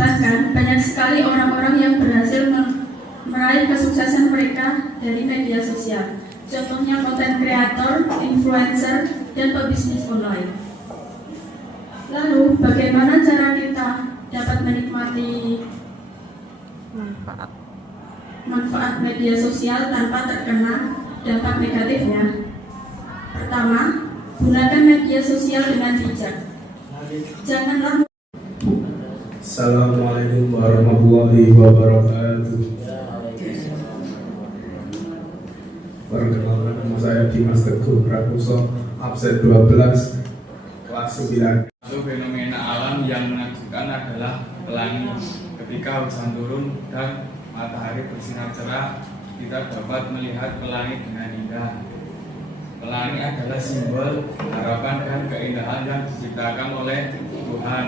Bahkan banyak sekali orang-orang yang berhasil meraih kesuksesan mereka dari media sosial. Contohnya konten kreator, influencer, dan pebisnis online. Lalu, bagaimana cara kita dapat menikmati manfaat media sosial tanpa terkena dampak negatifnya? Pertama, gunakan media sosial dengan bijak. Janganlah. Assalamualaikum warahmatullahi wabarakatuh. Perkenalkan, nama saya Dimas Teguh Prakoso, absen 12, kelas 9. Lalu fenomena alam yang menakjubkan adalah pelangi. Ketika hujan turun dan matahari bersinar cerah, kita dapat melihat pelangi dengan indah. Pelangi adalah simbol harapan dan keindahan yang diciptakan oleh Tuhan.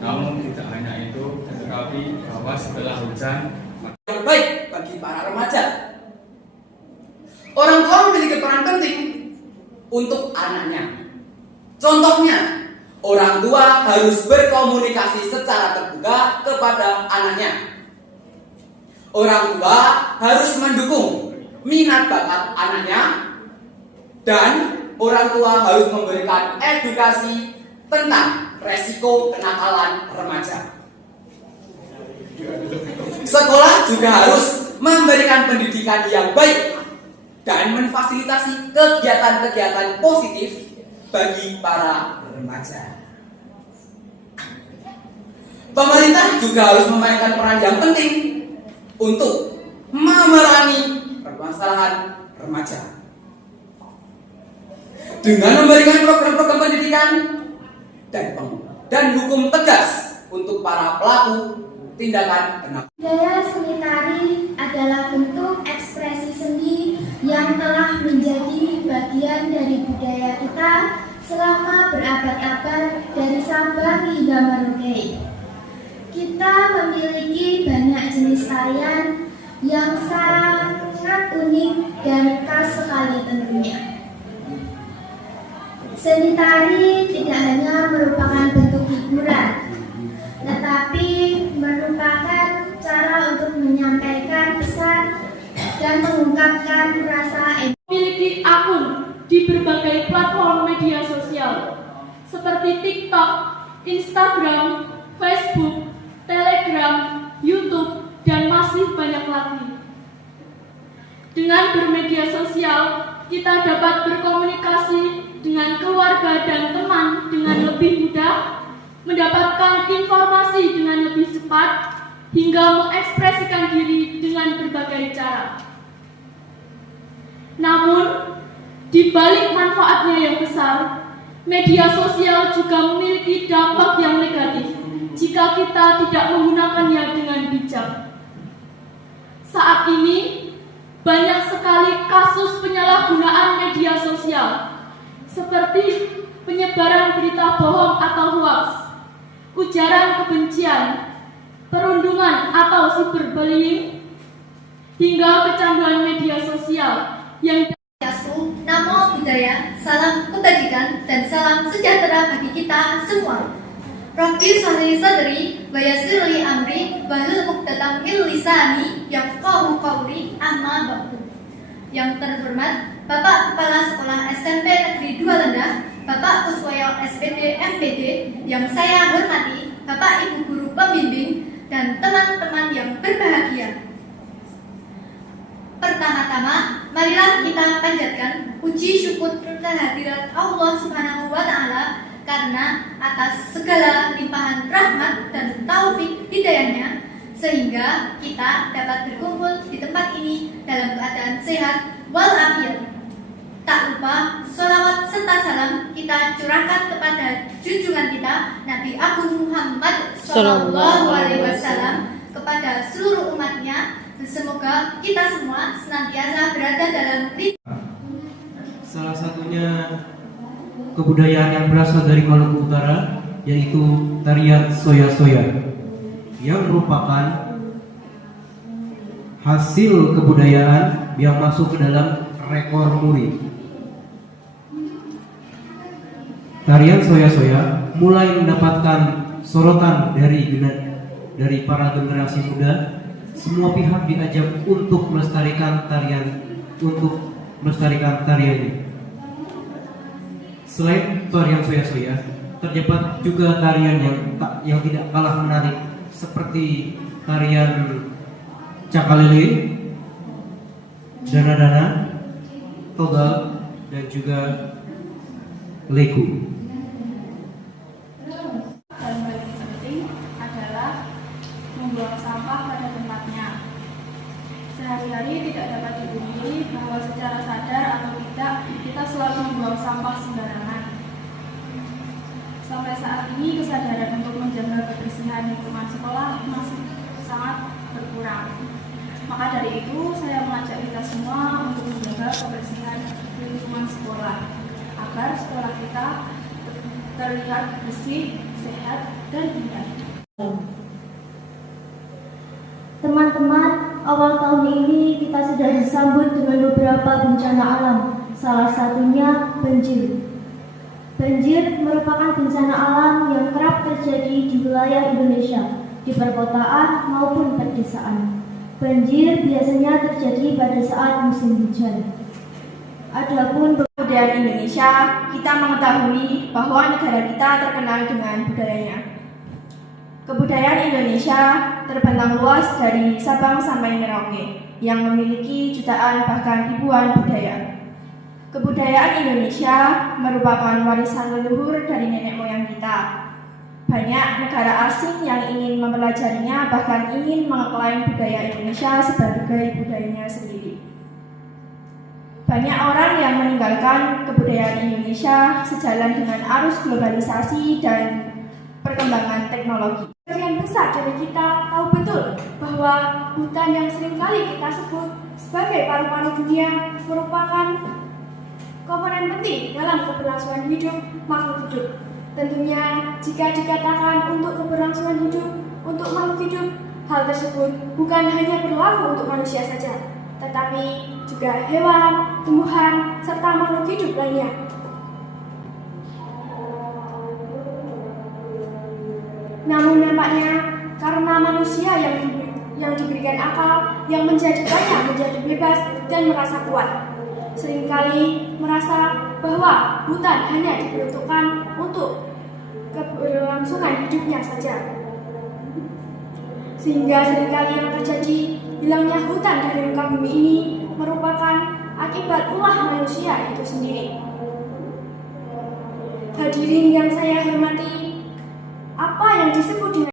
Namun tidak hanya itu, tetapi bahwa setelah hujan yang baik bagi para remaja. Orang tua memiliki peran penting untuk anaknya. Contohnya, orang tua harus berkomunikasi secara terbuka kepada anaknya. Orang tua harus mendukung minat bakat anaknya, dan orang tua harus memberikan edukasi tentang resiko kenakalan remaja. Sekolah juga harus memberikan pendidikan yang baik dan memfasilitasi kegiatan-kegiatan positif bagi para remaja. Pemerintah juga harus memainkan peran yang penting untuk memerangi permasalahan remaja dengan memberikan program-program pendidikan dan hukum tegas untuk para pelaku tindakan kena. Budaya seni tari adalah bentuk ekspresi seni yang telah menjadi bagian dari budaya kita selama berabad-abad dari Sabang hingga Merauke. Kita memiliki banyak jenis tarian yang sangat unik dan khas sekali tentunya. Seni tari tidak hanya merupakan bentuk hiburan, tetapi merupakan cara untuk menyampaikan pesan dan mengungkapkan rasa emosi. Memiliki akun di berbagai platform media sosial seperti TikTok, Instagram, Facebook, Telegram, YouTube, dan masih banyak lagi. Dengan bermedia sosial, kita dapat berkomunikasi dengan keluarga dan teman dengan lebih mudah, mendapatkan informasi dengan lebih cepat, hingga mengekspresikan diri dengan berbagai cara. Namun, di balik manfaatnya yang besar, media sosial juga memiliki dampak yang negatif jika kita tidak menggunakannya dengan bijak. Saat ini, banyak sekali kasus penyalahgunaan media sosial, seperti penyebaran berita bohong atau hoax, ujaran kebencian, perundungan atau cyberbullying, hingga kecanduan media sosial yang Namo Buddhaya, salam kebajikan dan salam sejahtera bagi kita semua. Rabbi shrah sadri wa yassir li amri wahlul 'uqdatam min lisani yafqahu qawli, amma ba'du. Yang terhormat Bapak Kepala Sekolah SMP Negeri 2 Lendah, Bapak Kuswoyo SPD MPD, yang saya hormati, Bapak Ibu Guru Pembimbing, dan teman-teman yang berbahagia. Pertama-tama, marilah kita panjatkan puji syukur kehadirat Allah Subhanahu wa Ta'ala karena atas segala limpahan rahmat dan taufik hidayahnya, sehingga kita dapat berkumpul di tempat ini dalam keadaan sehat walafiat. Tak lupa, sholawat serta salam kita curahkan kepada junjungan kita Nabi Agung Muhammad SAW, kepada seluruh umatnya. Semoga kita semua senantiasa berada dalam salah satunya kebudayaan yang berasal dari Maluku Utara, yaitu tarian soya-soya, yang merupakan hasil kebudayaan yang masuk ke dalam rekor muri. Tarian soya-soya mulai mendapatkan sorotan dari dari para generasi muda, semua pihak diajak untuk melestarikan tariannya. Selain tarian soya-soya, terdapat juga tarian yang tidak kalah menarik seperti tarian cakalele, dana-dana, togal, dan juga leku. Dan paling penting adalah membuang sampah pada tempatnya. Sehari-hari tidak dapat dipungkiri bahwa secara sadar atau tidak kita selalu membuang sampah sembarangan. Sampai saat ini kesadaran untuk menjaga kebersihan lingkungan sekolah masih sangat berkurang. Maka dari itu saya mengajak kita semua untuk menjaga kebersihan lingkungan sekolah agar sekolah kita terlihat bersih, sehat, dan indah. Teman-teman, awal tahun ini kita sudah disambut dengan beberapa bencana alam, salah satunya banjir. Banjir merupakan bencana alam yang kerap terjadi di wilayah Indonesia, di perkotaan maupun pedesaan. Banjir biasanya terjadi pada saat musim hujan. Adapun kebudayaan Indonesia, kita mengetahui bahwa negara kita terkenal dengan budayanya. Kebudayaan Indonesia terbentang luas dari Sabang sampai Merauke, yang memiliki jutaan bahkan ribuan budaya. Kebudayaan Indonesia merupakan warisan leluhur dari nenek moyang kita. Banyak negara asing yang ingin mempelajarinya, bahkan ingin mengeklaim budaya Indonesia sebagai budayanya sendiri. Banyak orang yang meninggalkan kebudayaan Indonesia sejalan dengan arus globalisasi dan perkembangan teknologi. Sebagian besar dari kita tahu betul bahwa hutan yang seringkali kita sebut sebagai paru-paru dunia merupakan komponen penting dalam keberlangsungan hidup makhluk hidup. Tentunya jika dikatakan untuk keberlangsungan hidup untuk makhluk hidup, hal tersebut bukan hanya berlaku untuk manusia saja, tetapi juga hewan, tumbuhan, serta makhluk hidup lainnya. Namun nampaknya karena manusia yang diberikan akal yang menjadikannya menjadi bebas dan merasa kuat, seringkali merasa bahwa hutan hanya diperuntukkan untuk keberlangsungan hidupnya saja. Sehingga seringkali yang terjadi hilangnya hutan dari muka bumi ini merupakan akibat ulah manusia itu sendiri. Hadirin yang saya hormati, apa yang disebut dengan